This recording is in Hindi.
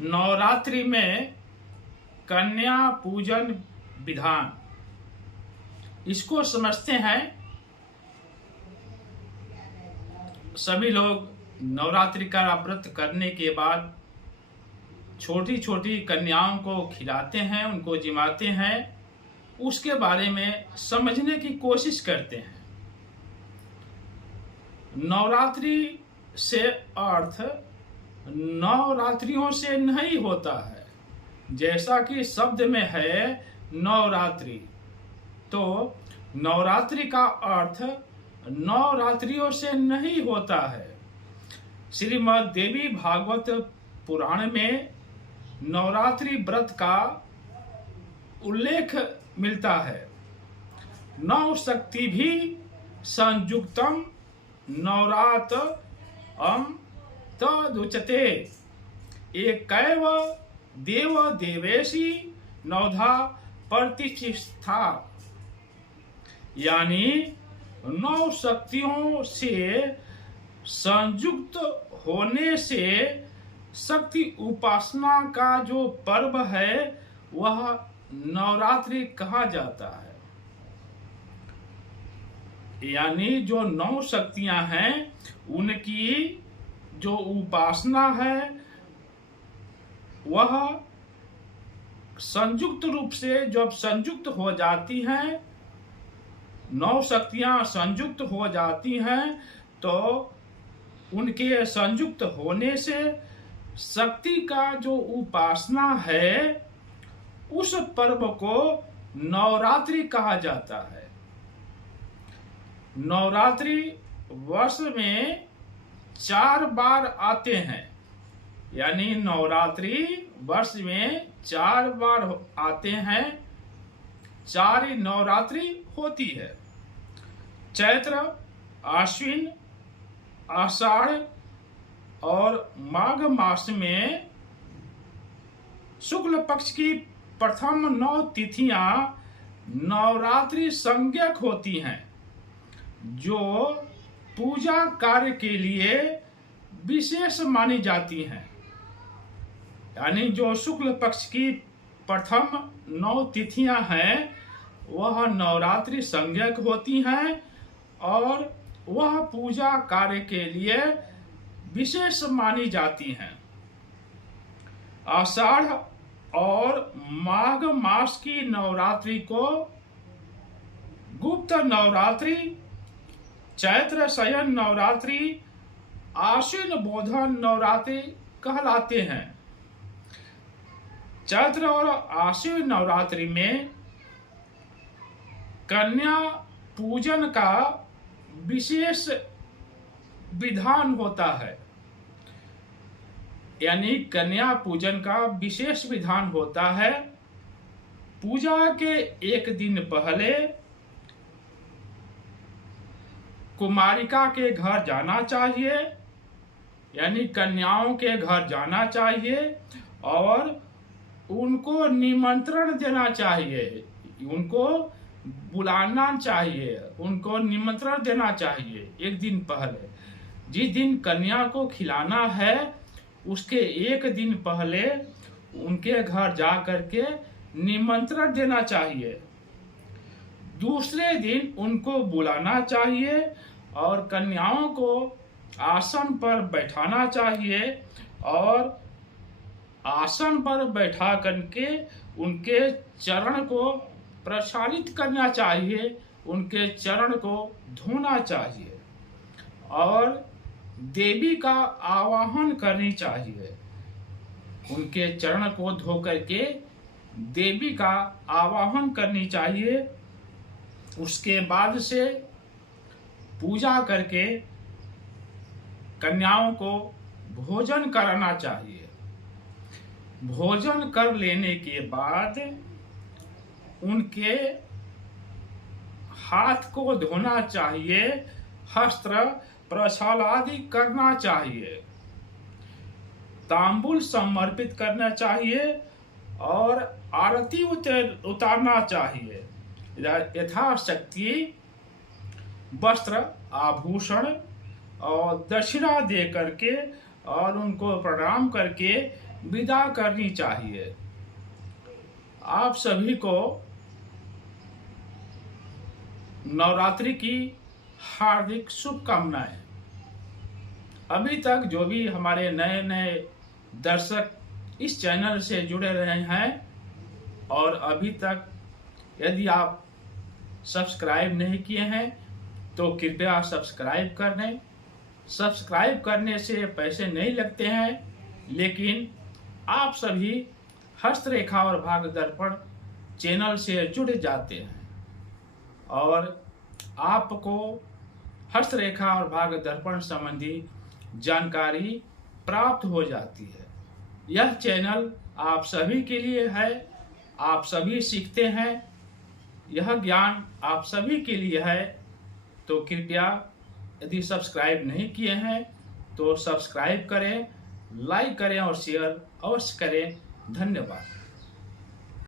नवरात्रि में कन्या पूजन विधान, इसको समझते हैं। सभी लोग नवरात्रि का व्रत करने के बाद छोटी छोटी कन्याओं को खिलाते हैं, उनको जिमाते हैं, उसके बारे में समझने की कोशिश करते हैं। नवरात्रि से अर्थ नवरात्रियों से नहीं होता है, जैसा कि शब्द में है नवरात्रि, तो नवरात्रि का अर्थ नवरात्रियों से नहीं होता है। श्रीमद् देवी भागवत पुराण में नवरात्रि व्रत का उल्लेख मिलता है। नव शक्ति भी संयुक्तम नवरात तदुच्यते एकैव देव देवेशी नवधा प्रतिष्ठा, यानी नौ शक्तियों से संयुक्त होने से शक्ति उपासना का जो पर्व है वह नवरात्रि कहा जाता है। यानी जो 9 शक्तियां हैं उनकी जो उपासना है वह संयुक्त रूप से जब संयुक्त हो जाती हैं, 9 शक्तियां संयुक्त हो जाती हैं, तो उनके संयुक्त होने से शक्ति का जो उपासना है उस पर्व को नवरात्रि कहा जाता है। नवरात्रि वर्ष में 4 बार आते हैं, यानी नवरात्रि वर्ष में 4 बार आते हैं, 4 नवरात्रि होती है। चैत्र, आश्विन, आषाढ़ और माघ मास में शुक्ल पक्ष की प्रथम 9 तिथियां नवरात्रि संज्ञक होती हैं, जो पूजा कार्य के लिए विशेष मानी जाती हैं। यानी जो शुक्ल पक्ष की प्रथम 9 तिथियां हैं वह नवरात्रि संज्ञक होती हैं और वह पूजा कार्य के लिए विशेष मानी जाती हैं। आषाढ़ और माघ मास की नवरात्रि को गुप्त नवरात्रि, चैत्र शयन नवरात्रि, आश्विन बोधन नवरात्रि कहलाते हैं। चैत्र और आश्विन नवरात्रि में कन्या पूजन का विशेष विधान होता है, यानी कन्या पूजन का विशेष विधान होता है। पूजा के एक दिन पहले कुमारिका के घर जाना चाहिए, यानी कन्याओं के घर जाना चाहिए और उनको निमंत्रण देना चाहिए, उनको बुलाना चाहिए, उनको निमंत्रण देना चाहिए एक दिन पहले। जिस दिन कन्या को खिलाना है उसके एक दिन पहले उनके घर जा करके निमंत्रण देना चाहिए। दूसरे दिन उनको बुलाना चाहिए और कन्याओं को आसन पर बैठाना चाहिए और आसन पर बैठा करके उनके चरण को प्रक्षालित करना चाहिए, उनके चरण को धोना चाहिए और देवी का आवाहन करनी चाहिए। उनके चरण को धो करके देवी का आवाहन करनी चाहिए। उसके बाद से पूजा करके कन्याओं को भोजन कराना चाहिए। भोजन कर लेने के बाद उनके हाथ को धोना चाहिए, हस्त्र प्रक्षालनादि करना चाहिए, तांबूल समर्पित करना चाहिए और आरती उतारना चाहिए। यथाशक्ति वस्त्र, आभूषण और दक्षिणा दे करके और उनको प्रणाम करके विदा करनी चाहिए। आप सभी को नवरात्रि की हार्दिक शुभकामनाएं। अभी तक जो भी हमारे नए नए दर्शक इस चैनल से जुड़े रहे हैं और अभी तक यदि आप सब्सक्राइब नहीं किए हैं तो कृपया सब्सक्राइब कर दें। सब्सक्राइब करने से पैसे नहीं लगते हैं, लेकिन आप सभी हस्तरेखा और भाग्य दर्पण चैनल से जुड़ जाते हैं और आपको हस्तरेखा और भाग्य दर्पण संबंधी जानकारी प्राप्त हो जाती है। यह चैनल आप सभी के लिए है, आप सभी सीखते हैं, यह ज्ञान आप सभी के लिए है। तो कृपया यदि सब्सक्राइब नहीं किए हैं तो सब्सक्राइब करें, लाइक करें और शेयर अवश्य करें। धन्यवाद।